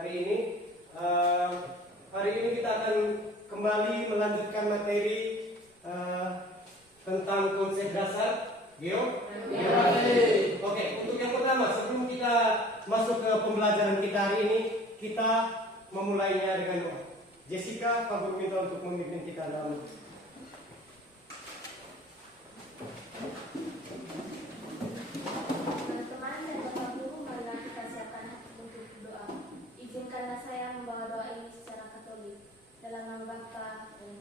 hari ini. Hari ini kita akan kembali melanjutkan materi tentang konsep dasar geografi. Oke, untuk yang pertama, sebelum kita masuk ke pembelajaran kita hari ini, kita memulainya dengan doa. Jessica, Pak Guru minta untuk memimpin kita dalam teman-teman dan Bapak Guru, marilah kita siapkan untuk doa. Izinkanlah saya membawa doa ini secara Katolik. Dalam nama Bapa dan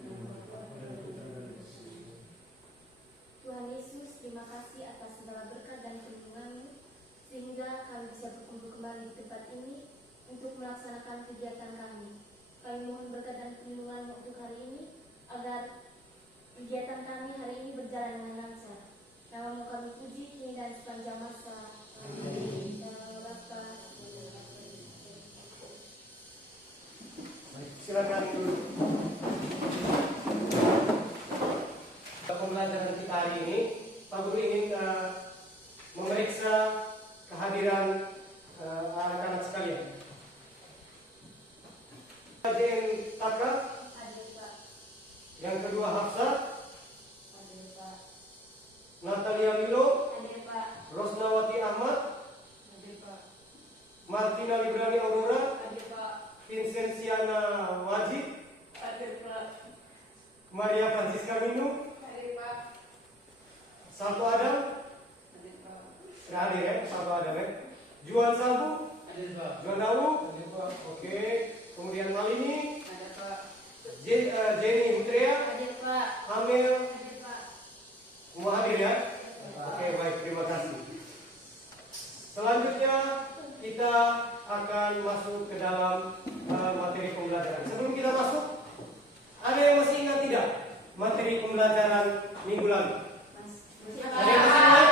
Tuhan Yesus, terima kasih atas segala berkat dan perlindungan-Mu, sehingga kami bisa berkumpul kembali di tempat ini untuk melaksanakan kegiatan kami. Kami mohon berkat dan perlindungan-Mu untuk hari ini, agar kegiatan kami hari ini berjalan dengan lancar. Nama-Mu kami puji kini dan sepanjang masa. Amin. silakan dulu. Pembelajaran kita hari ini, Pak Guru ingin memeriksa kehadiran anak-anak sekalian. Aden Taka, yang kedua Hafsah, Natalia Milo, Rosnawati Ahmad, Martina Librani Aurora, Vincenciana Wajib, Maria Francisca Minu, Salto Adam, sudah hadir ya, Salto Adam ya. Juan Sambu, Juan Dawu, oke. Kemudian Malini, Jenny Hutria, Amel, semua hadir ya. Oke, baik, terima kasih. Selanjutnya kita akan masuk ke dalam materi pembelajaran. Sebelum kita masuk, ada yang masih ingat tidak materi pembelajaran minggu lalu? Ada yang masih ingat?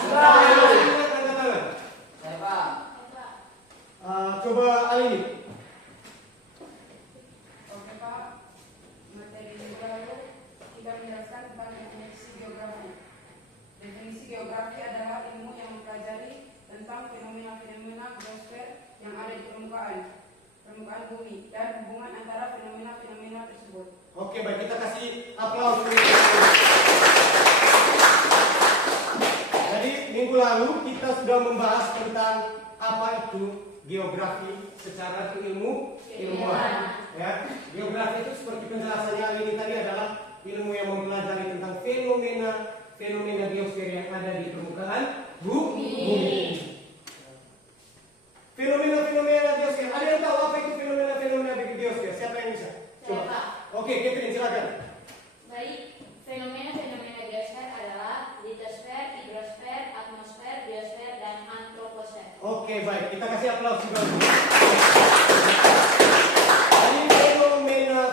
Ingat angkat tangan. Saya Pak. Coba Alini. Oke Pak, materi minggu lalu kita menjelaskan tentang definisi geografi. Definisi geografi adalah ilmu yang mempelajari tentang fenomena-fenomena geosfer yang ada di permukaan bumi dan hubungan antara fenomena-fenomena tersebut. Oke, baik, kita kasih aplaus. Jadi minggu lalu kita sudah membahas tentang apa itu geografi secara ilmuwan. Ya, geografi itu seperti penjelasannya ini tadi adalah ilmu yang mempelajari tentang fenomena geosfer yang ada di permukaan bumi. Fenomena geosfer. Ada yang tahu apa itu fenomena geosfer? Siapa yang bisa? Coba. Oke, Catherine silakan. Baik, fenomena-fenomena geosfer adalah litosfer, hidrosfer, atmosfer, biosfer, dan antroposfer. Oke, baik. Kita kasih aplaus juga. Jadi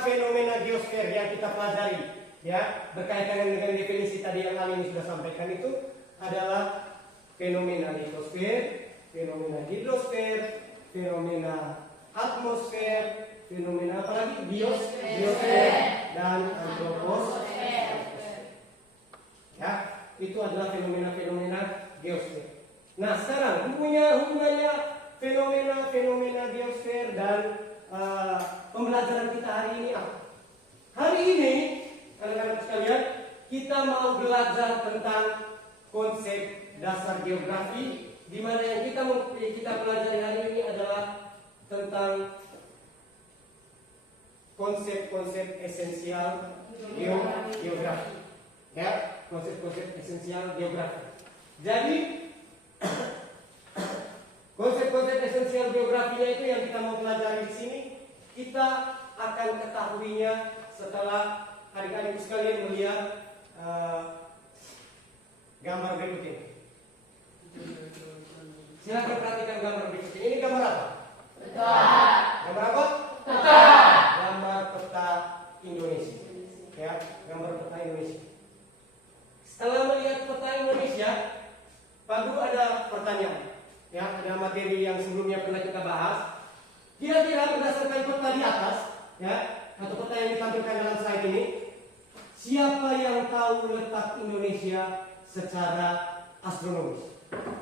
fenomena geosfer yang kita pelajari, ya, berkaitan dengan definisi tadi yang Alini sudah sampaikan itu adalah fenomena litosfer, fenomena hidrosfer, fenomena atmosfer, fenomena apa lagi? Biosfer dan antroposfer. Ya, itu adalah fenomena geosfer. Nah, sekarang hubungannya fenomena geosfer dan pembelajaran kita hari ini apa? Hari ini, anak-anak sekalian, kita mau belajar tentang konsep dasar geografi, di mana yang kita pelajari hari ini adalah tentang konsep-konsep esensial geografi. Ya, konsep-konsep esensial geografi. Jadi konsep-konsep esensial geografinya itu yang kita mau pelajari di sini, kita akan ketahuinya setelah adik-adik sekalian melihat gambar berikut ini. Silakan perhatikan gambar berikut ini. Ini gambar apa? Peta. Gambar apa? Peta. Gambar peta Indonesia. Ya, gambar peta Indonesia. Setelah melihat peta Indonesia, Pak Guru ada pertanyaan. Ya, ada materi yang sebelumnya pernah kita bahas. Kira-kira berdasarkan peta di atas, ya, atau peta yang ditampilkan dalam slide ini, siapa yang tahu letak Indonesia secara astronomis?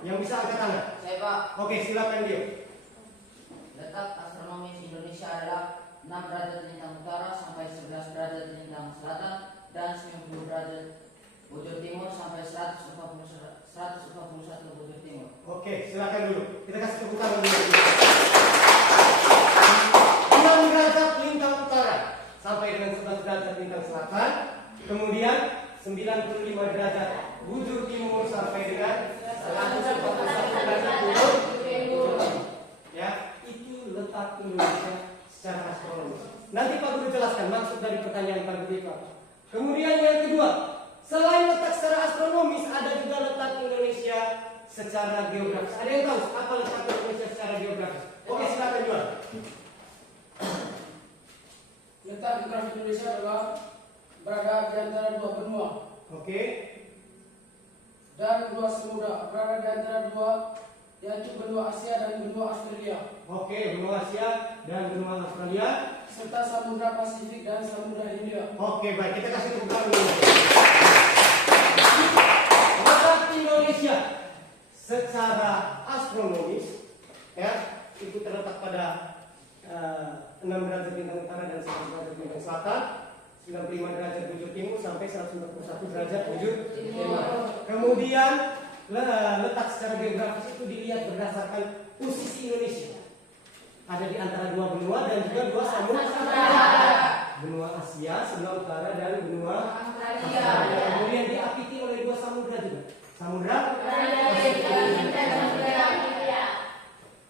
Yang bisa angkat tangan. Saya Pak. Oke, silakan dia. Letak astronomi silakan dulu. Kita kasih tepuk tangan dulu. 6 derajat lintang utara sampai dengan 11 derajat lintang selatan. Kemudian 95 derajat bujur timur sampai dengan 141 derajat bujur timur. Ya, itu letak Indonesia secara astronomis. Nanti Pak Guru jelaskan maksud dari pertanyaan Pak Guru itu apa. Kemudian yang kedua, selain letak secara astronomis, ada juga letak Indonesia secara geografis. Ada yang tahu apa letak Indonesia secara geografis? Oke, silakan jual. Letak geografi Indonesia adalah berada di antara dua benua Oke. dan dua samudra, berada di antara dua, yaitu benua Asia dan benua Australia, Oke, benua Asia dan benua Australia. serta samudra Pasifik dan samudra Hindia. Oke, baik, kita kasih tepuk tangan dulu. Letak Indonesia secara astronomis, ya, itu terletak pada 6 derajat lintang utara dan 11 derajat lintang selatan, 95 derajat bujur timur sampai 141 derajat bujur timur. Kemudian letak secara geografis itu dilihat berdasarkan posisi Indonesia. Ada di antara dua benua dan juga dua samudra. Benua Asia sebelah utara dan benua Australia. Kemudian diapiti oleh dua samudra juga. Samudra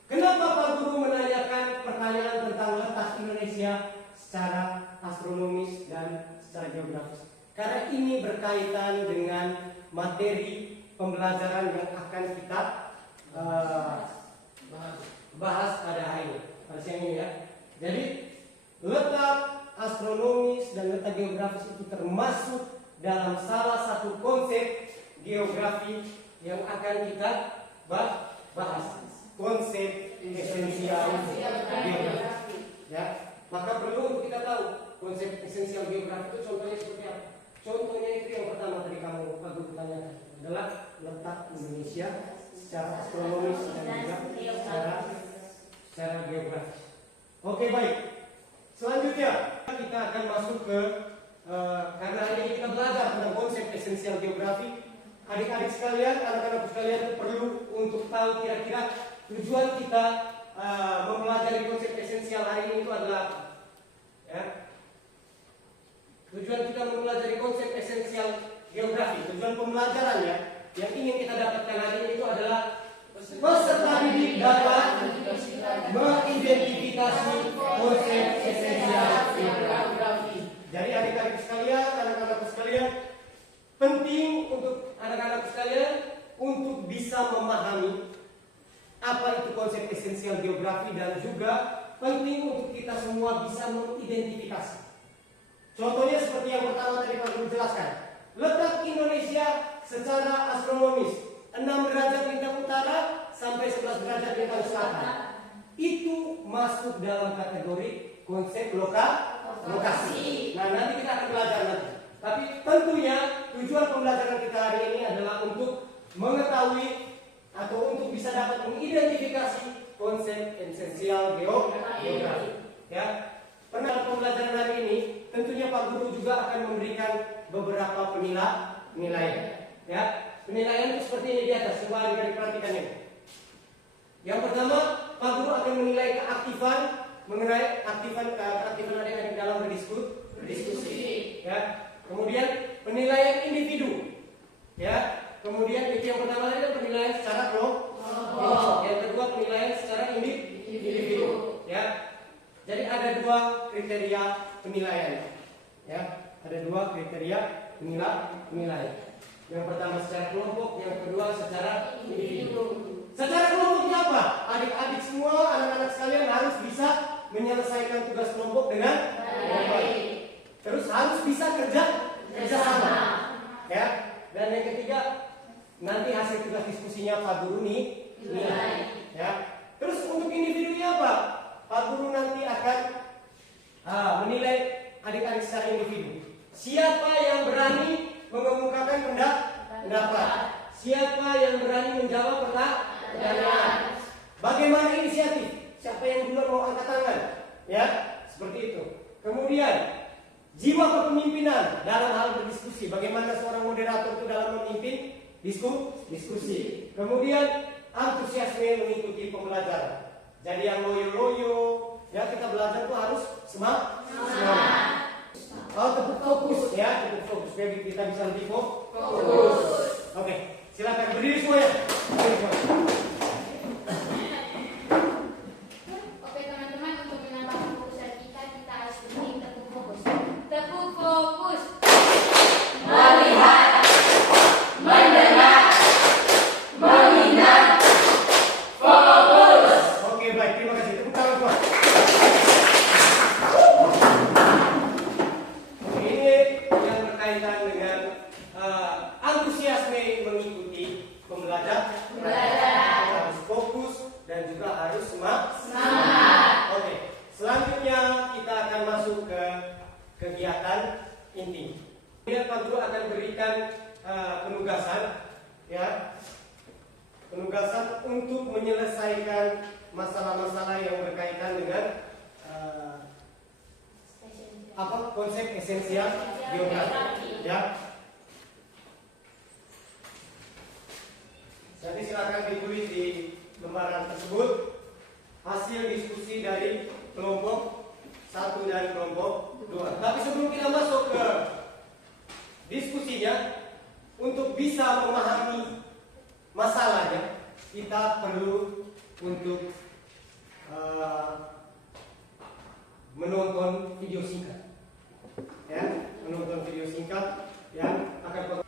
Kenapa Pak Guru menanyakan pertanyaan tentang letak Indonesia secara astronomis dan secara geografis? Karena ini berkaitan dengan materi pembelajaran yang akan kita bahas pada hari ini, pada siang ini ya. Jadi letak astronomis dan letak geografis itu termasuk dalam salah satu konsep geografi yang akan kita bahas. Konsep esensial geografi. Ya, maka perlu untuk kita tahu konsep esensial geografi itu contohnya seperti apa. Contohnya itu yang pertama tadi kamu Pak Guru tanyakan adalah letak Indonesia secara astronomis dan juga secara geografis. Oke, baik. Selanjutnya kita akan masuk ke karena ini kita belajar tentang konsep esensial geografi. Adik-adik sekalian, anak-anak sekalian perlu untuk tahu kira-kira tujuan kita mempelajari konsep esensial hari ini itu adalah apa? Ya. Tujuan kita mempelajari konsep esensial geografi, tujuan pembelajarannya yang ingin kita dapatkan hari ini itu adalah peserta didik dapat mengidentifikasi konsep esensial geografi. Jadi adik-adik sekalian, anak-anak sekalian, penting untuk anak-anak sekalian untuk bisa memahami apa itu konsep esensial geografi dan juga penting untuk kita semua bisa mengidentifikasi. Contohnya seperti yang pertama tadi Pak Guru jelaskan. Letak Indonesia secara astronomis 6 derajat lintang utara sampai 11 derajat lintang selatan. Itu masuk dalam kategori konsep lokasi. Nah, nanti kita akan belajar nanti. Tapi tentunya tujuan pembelajaran kita hari ini adalah untuk mengetahui atau untuk bisa dapat mengidentifikasi konsep esensial geografi. Ya, pada pembelajaran hari ini tentunya Pak Guru juga akan memberikan beberapa penilaian. Ya, penilaian itu seperti ini di atas. Coba adik-adik perhatikan ini. Yang pertama, Pak Guru akan menilai keaktifan mengenai keaktifan adik-adik dalam berdiskusi. Ya. Kemudian penilaian individu. Ya. Kemudian itu yang pertama adalah penilaian secara kelompok. Yang kedua penilaian secara individu. Ya. Jadi ada dua kriteria penilaian. Ya, ada dua kriteria penilaian. Yang pertama secara kelompok, yang kedua secara individu. Secara kelompoknya apa? Adik-adik semua, anak-anak sekalian harus bisa menyelesaikan tugas kelompok dengan baik. Terus harus bisa kerja sama. Ya. Dan yang ketiga, nanti hasil tugas diskusinya Pak Guru nilai. Ya. Terus untuk individunya apa? Pak Guru nanti akan menilai adik-adik secara individu. Siapa yang berani mengemukakan pendapat? Siapa yang berani menjawab pertanyaan? Bagaimana inisiatif? Siapa yang duluan mau angkat tangan? Ya, seperti itu. Kemudian jiwa kepemimpinan dalam hal berdiskusi. Bagaimana seorang moderator itu dalam memimpin diskusi. Kemudian antusiasme mengikuti pembelajaran. Jadi yang loyo-loyo, ya kita belajar tuh harus semangat. Oh, tepuk fokus ya, tepuk fokus. Biar kita bisa lebih fokus. Oke, silakan berdiri semuanya. Berdiri semuanya. Oke teman-teman, untuk menambah fokusan kita harus berdiri tepuk fokus. Tepuk fokus. Melihat, mendengar, mengingat, fokus. Oke, baik. Terima kasih. Tepuk tangan semua. Ini yang berkaitan dengan antusiasme mengikuti pembelajaran. Kita harus fokus dan juga harus semangat. Oke. Selanjutnya kita akan masuk ke kegiatan inti. Kemudian Pak Guru akan berikan penugasan, ya, penugasan untuk menyelesaikan masalah-masalah yang berkaitan dengan konsep esensial geografi, ya. Jadi silakan ditulis di lembaran tersebut hasil diskusi dari kelompok 1 dan kelompok 2. Tapi sebelum kita masuk ke diskusinya, untuk bisa memahami masalahnya, kita perlu untuk menonton video singkat, ya, menonton video singkat yang akan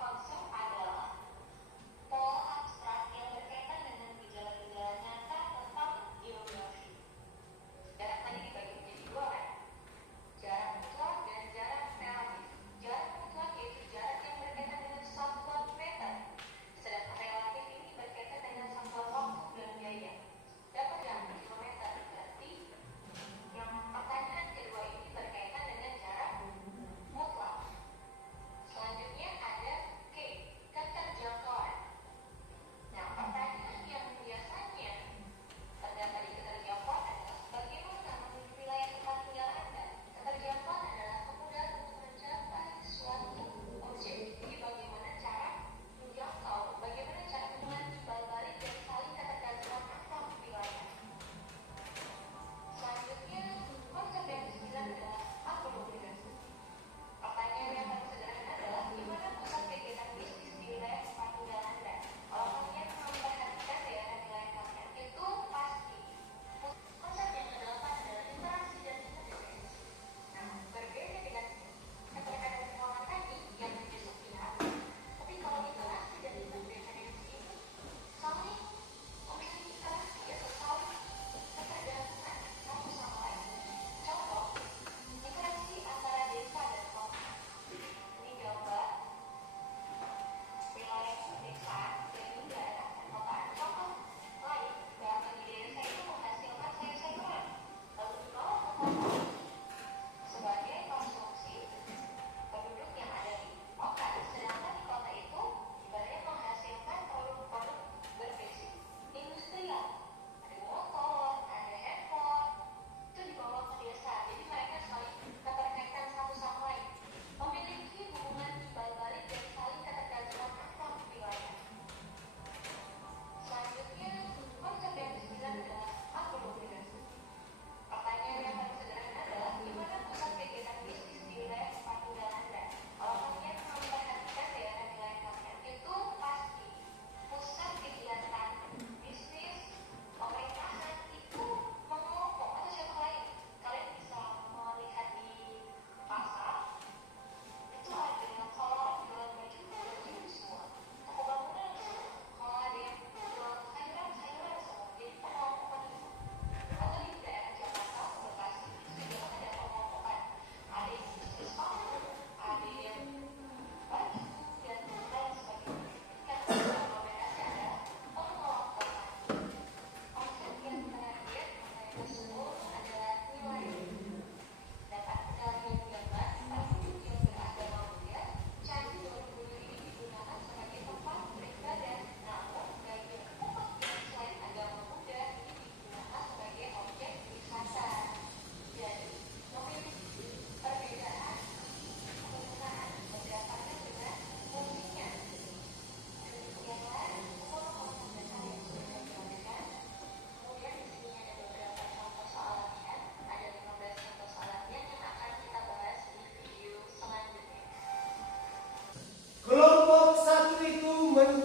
Konsep adalah pola abstrak yang berkaitan dengan gejala-gejala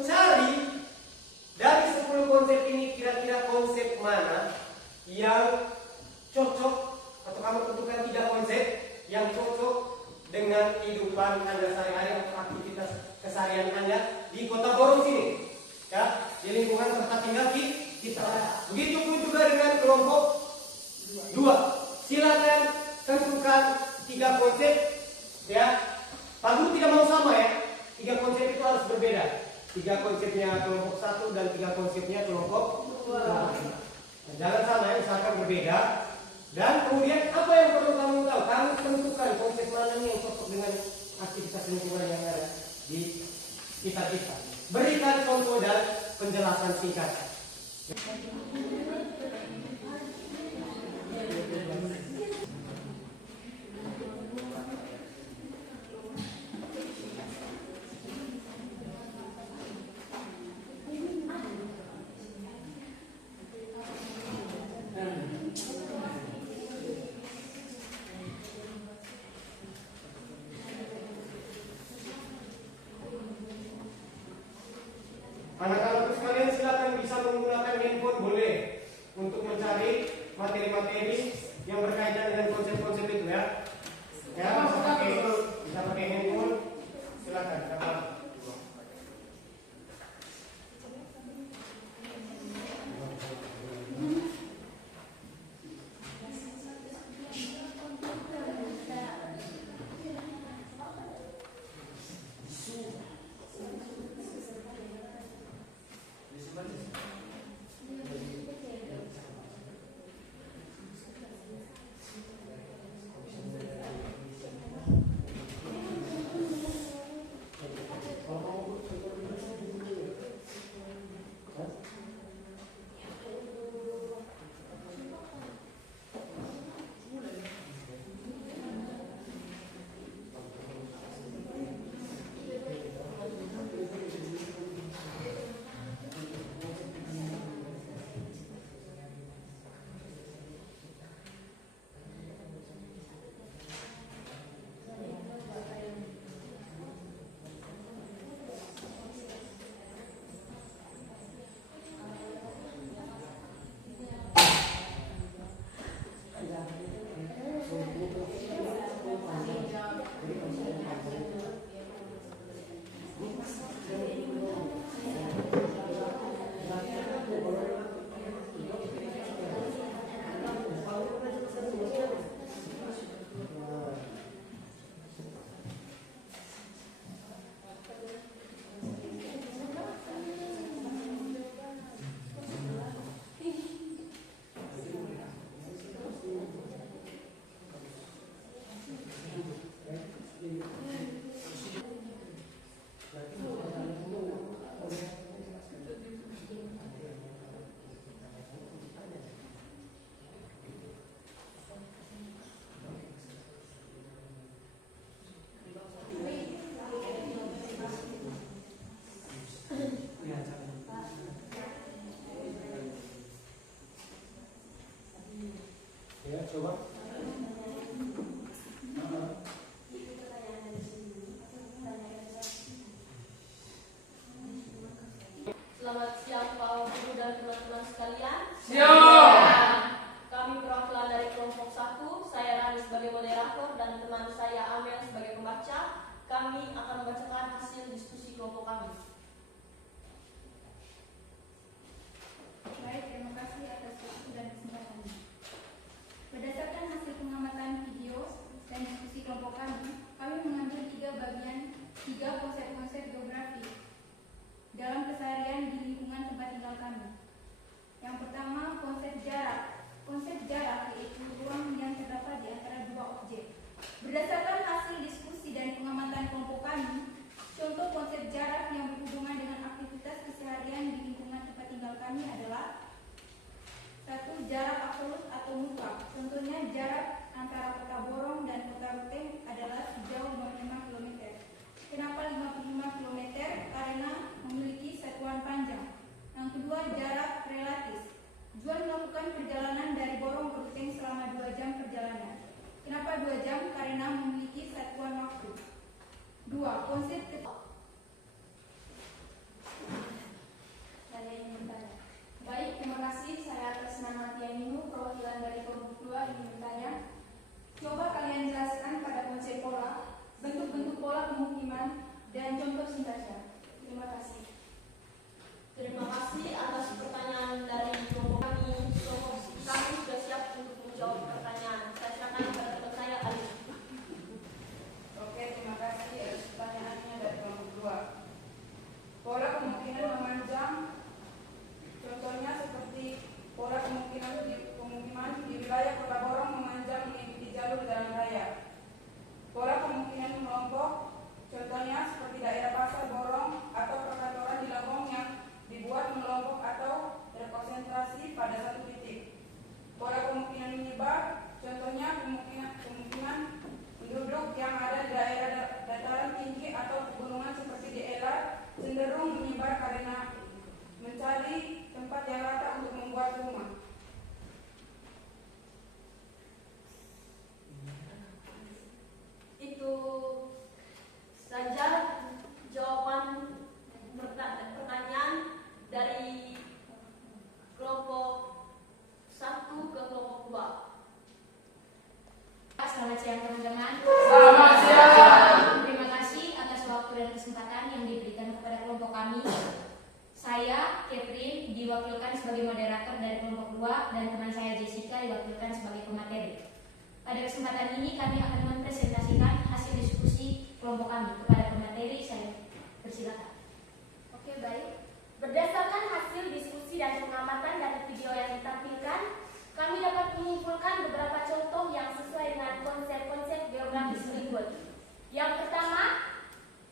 mencari dari 10 konsep ini kira-kira konsep mana yang cocok, atau kamu tentukan 3 konsep yang cocok dengan kehidupan Anda sehari-hari atau aktivitas keseharian Anda di Kota Borong sini, ya, di lingkungan tempat tinggal kita. Begitupun juga dengan kelompok 2. Silakan tentukan 3 konsep, ya. Pagu tidak mau sama ya. 3 konsep itu harus berbeda. 3 konsepnya kelompok 1 dan 3 konsepnya kelompok 2. Nah, jangan sama ya, misalkan berbeda. Dan kemudian apa yang perlu kamu tahu? Kamu tentukan konsep mana nih yang cocok dengan aktivitas lingkungan yang ada di sekitar kita. Berikan contoh dan penjelasan singkat. Anak-anak sekalian silakan bisa menggunakan handphone boleh untuk mencari materi-materi yang berkaitan dengan konsep-konsep itu ya. Ya, bisa pakai handphone. Silakan. Ya, coba. Selamat siang Pak Guru dan teman-teman sekalian. Siap. Kami perwakilan dari kelompok 1, saya Rani sebagai moderator dan teman saya Amel sebagai pembaca. Kami akan membacakan hasil diskusi kelompok kami. Baik, terima kasih atas waktu dan kesempatannya. Berdasarkan hasil pengamatan video dan diskusi kelompok kami mengambil 3 bagian, 3 konsep-konsep geografi dalam keseharian di lingkungan tempat tinggal kami. Yang pertama, konsep jarak. Konsep jarak yaitu ruang yang terdapat di antara 2 objek. Berdasarkan hasil diskusi dan pengamatan kelompok kami, contoh konsep jarak yang berhubungan dengan aktivitas keseharian di lingkungan tempat tinggal kami adalah 1. Jarak absolut atau mutlak. Contohnya jarak antara Kota Borong dan Kota Ruteng adalah sejauh 55 km. Kenapa 55 km? Karena memiliki satuan panjang. Yang kedua, jarak relatif. Juan melakukan perjalanan dari Borong ke Ruteng selama 2 jam perjalanan. Kenapa 2 jam? Karena memiliki satuan waktu. 2. Konsep perwakilan dari kelompok 2 ingin bertanya. Coba kalian jelaskan pada konsep pola, bentuk-bentuk pola pemukiman, dan contoh singkatnya. Terima kasih. Terima kasih atas pertanyaan dari kelompok kami. Kelompok kami sudah siap untuk menjawab pertanyaan. Saya silakan kepada teman saya Ali. Oke, terima kasih atas pertanyaannya dari kelompok 2. Pola kemungkinan memanjang, contohnya seperti pola kemungkinan di wilayah Kota Borong memanjang mengikuti jalur jalan raya. Pola kemungkinan melompok, contohnya seperti daerah Pasar Borong atau perkantoran di Lampung yang dibuat melompok atau terkonsentrasi pada satu titik. Pola kemungkinan menyebar, contohnya kemungkinan penduduk yang ada di daerah dataran tinggi atau pegunungan seperti di Elat cenderung menyebar karena mencari tempat yang rata untuk membuat rumah. Itu saja jawaban pertanyaan dari kelompok 1 ke kelompok 2. Selamat siang teman-teman. Selamat siang. Terima kasih atas waktu dan kesempatan yang diberikan kepada kelompok kami. Saya, Catherine, diwakilkan sebagai moderator dari kelompok 2 dan teman saya Jessica diwakilkan sebagai pemateri. Pada kesempatan ini kami akan mempresentasikan hasil diskusi kelompok kami. Kepada pemateri saya persilakan. Oke, baik. Berdasarkan hasil diskusi dan pengamatan dari video yang ditampilkan, kami dapat menyimpulkan beberapa contoh yang sesuai dengan konsep-konsep geografis berikut. Yang pertama,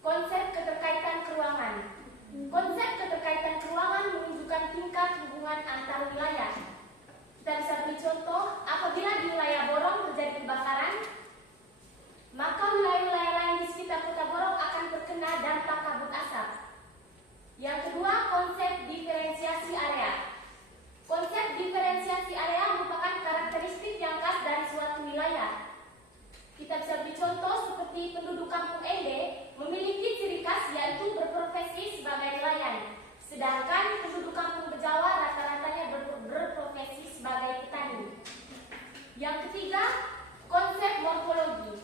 konsep keterkaitan keruangan. Konsep keterkaitan keruangan menunjukkan tingkat hubungan antar wilayah. Kita bisa beri contoh, apabila di wilayah Borong terjadi kebakaran, maka wilayah-wilayah lain di sekitar kota Borong akan terkena dampak kabut asap. Yang kedua, konsep diferensiasi area. Konsep diferensiasi area merupakan karakteristik yang khas dari suatu wilayah. Kita bisa beri contoh seperti penduduk kampung Ende memiliki ciri khas yaitu berprofesi sebagai nelayan, sedangkan penduduk kampung Bejawa rata-ratanya berprofesi sebagai petani. Yang ketiga, konsep morfologi.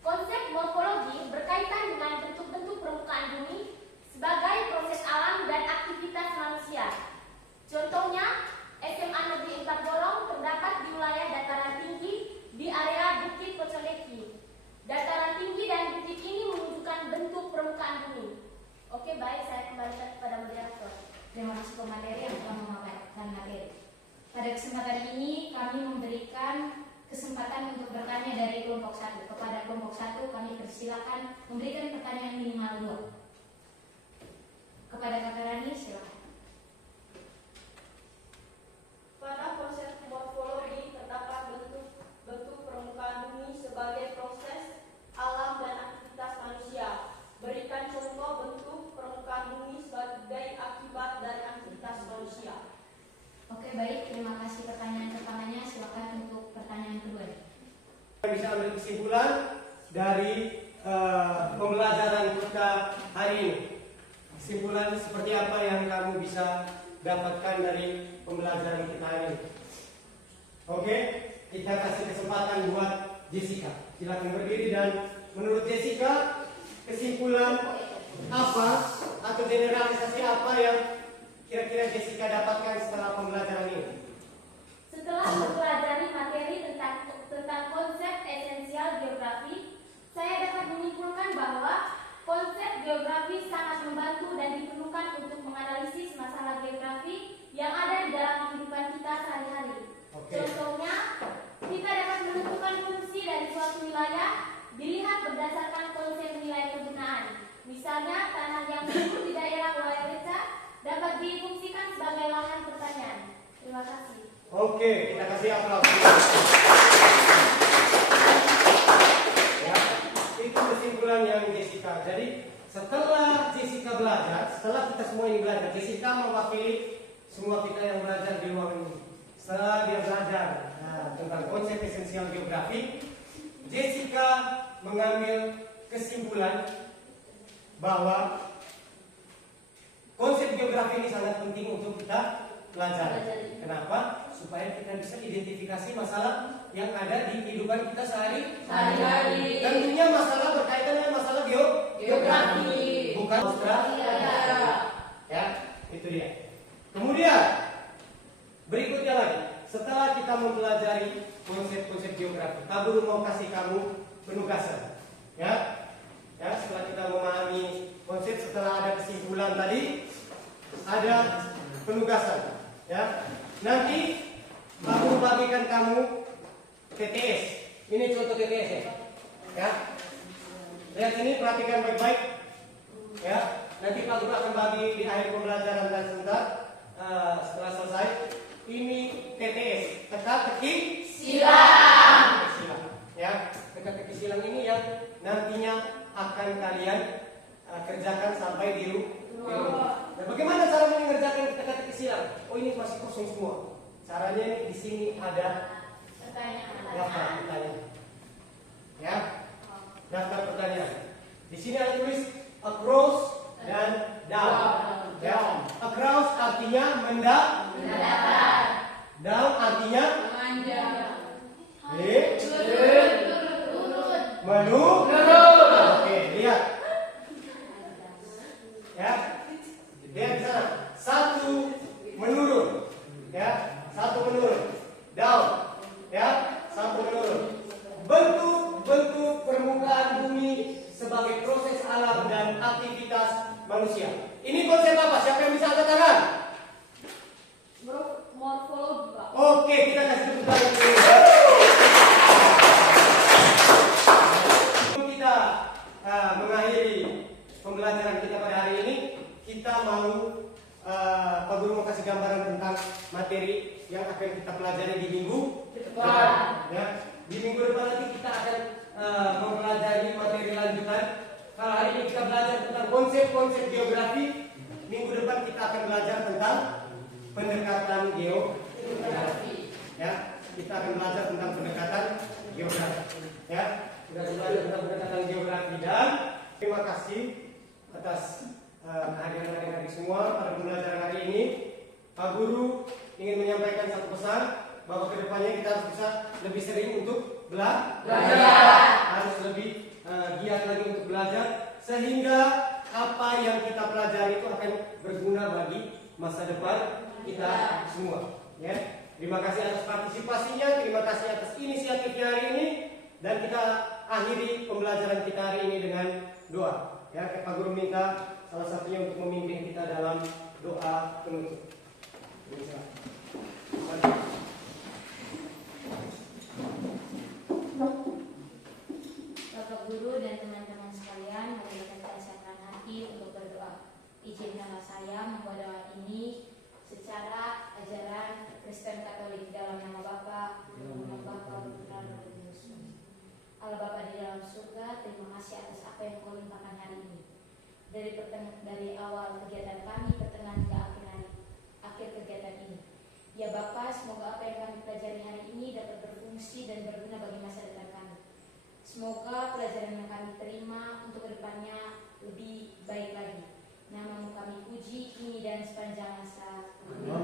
Konsep morfologi berkaitan dengan bentuk-bentuk permukaan bumi sebagai proses alam dan aktivitas manusia. Contohnya, SMA Negeri 4 Borong terdapat di wilayah dataran tinggi di area Bukit Pocoleki. Dataran tinggi dan bukit ini menunjukkan bentuk permukaan bumi. Oke, baik, saya kembalikan kepada moderator. Terima kasih pemateri yang telah memaparkan materi. Pada kesempatan ini kami memberikan kesempatan untuk bertanya dari kelompok 1. Kepada kelompok 1 kami persilakan memberikan pertanyaan minimal 2. Kepada Kak Rani silakan. Pada proses morfologi terdapat bentuk permukaan bumi sebagai proses alam dan aktivitas manusia. Berikan contoh bentuk permukaan bumi sebagai akibat dari aktivitas manusia. Oke, baik, terima kasih pertanyaan pertamanya. Silakan untuk pertanyaan kedua. Kita bisa ambil kesimpulan dari pembelajaran kita hari ini. Kesimpulan seperti apa yang kamu bisa dapatkan dari pembelajaran kita hari ini? Oke, kita kasih kesempatan buat Jessica. Silakan berdiri dan menurut Jessica kesimpulan apa atau generalisasi apa yang kira-kira Jessica dapatkan setelah pembelajaran ini? Setelah mempelajari materi tentang konsep esensial geografi, saya dapat menyimpulkan bahwa konsep geografi sangat membantu dan diperlukan untuk menganalisis masalah geografi yang ada di dalam kehidupan kita sehari-hari. Oke. Contohnya, kita dapat menentukan fungsi dari suatu wilayah dilihat berdasarkan konsep nilai kegunaan. Misalnya, tanah yang subur di daerah Wayareca dapat difungsikan sebagai lahan pertanian. Terima kasih. Oke, kita kasih aplaus. Ya, itu kesimpulan yang Jessica. Jadi setelah Jessica belajar, setelah kita semua ini belajar, Jessica mewakili semua kita yang belajar di ruang ini. Setelah dia belajar tentang konsep esensial geografi, Jessica mengambil kesimpulan bahwa konsep geografi ini sangat penting untuk kita pelajari. Kenapa? Supaya kita bisa identifikasi masalah yang ada di kehidupan kita sehari-hari. Tentunya masalah berkaitan dengan masalah geografi, bukan Australia. Ya, itu dia. Kemudian berikutnya lagi, setelah kita mempelajari konsep-konsep geografi, Pak Guru mau kasih kamu penugasan. Ya, setelah kita memahami konsep, setelah ada kesimpulan tadi, ada penugasan. Ya, nanti Pak Guru bagikan kamu TTS. Ini contoh TTS ya. Ya, lihat ini, perhatikan baik-baik. Ya, nanti Pak Guru akan bagi di akhir pembelajaran dan sebentar setelah selesai. Ini TTS, teka-teki silang. Ya, teka-teki silang ini yang nantinya akan kalian kerjakan sampai di rumah. Nah, bagaimana cara mengerjakan teka-teki silang? Oh, ini masih kosong semua. Caranya di sini ada daftar pertanyaan. Ya, daftar pertanyaan. Di sini ada tulis across dan down. Ya, across artinya mendatar. Down artinya menurun. Oke, lihat. Ya, lihat di sana. Satu menurun. Ya, satu menurun. Down. Ya, satu menurun. Bentuk-bentuk permukaan bumi sebagai proses alam dan aktivitas manusia. Ini konsep apa? Siapa yang bisa angkat tangan? Morfologi, Pak. Oke, kita kasih tepuk tangan dulu. Sebelum kita mengakhiri pembelajaran kita pada hari ini, kita mau Pak Guru mau kasih gambaran tentang materi yang akan kita pelajari di minggu depan. Ya, di minggu depan nanti kita akan mempelajari materi lanjutan. Kalau hari ini kita belajar tentang konsep-konsep geografi, minggu depan kita akan belajar tentang pendekatan geografi. Ya, kita akan belajar tentang pendekatan geografi. Ya, kita akan belajar tentang pendekatan geografi. Dan terima kasih atas kehadiran adik-adik semua pada pembelajaran hari ini. Pak Guru ingin menyampaikan satu pesan bahwa kedepannya kita harus bisa lebih sering untuk belajar, harus lebih giat lagi untuk belajar, sehingga apa yang kita pelajari itu akan berguna bagi masa depan kita semua. Ya, terima kasih atas partisipasinya, terima kasih atas inisiatifnya hari ini, dan kita akhiri pembelajaran kita hari ini dengan doa. Ya, Pak Guru minta salah satunya untuk memimpin kita dalam doa penutup. Bapak Guru dan teman-teman sekalian, marilah kita siapkan hati untuk berdoa. Izinkanlah saya membuat doa ini secara ajaran Kristen Katolik dalam nama Bapa, dalam nama Bapa, Putra, dan Roh Kudus. Allah Bapa di dalam surga, terima kasih atas apa yang Kau limpahkan hari ini. Dari awal kegiatan kami, pertengahan hingga akhir kegiatan ini. Ya Bapa, semoga apa yang kami pelajari hari ini dapat berfungsi dan berguna bagi masa depan kami. Semoga pelajaran yang kami terima untuk kedepannya lebih baik lagi. Namamu kami puji kini dan sepanjang masa. Amin.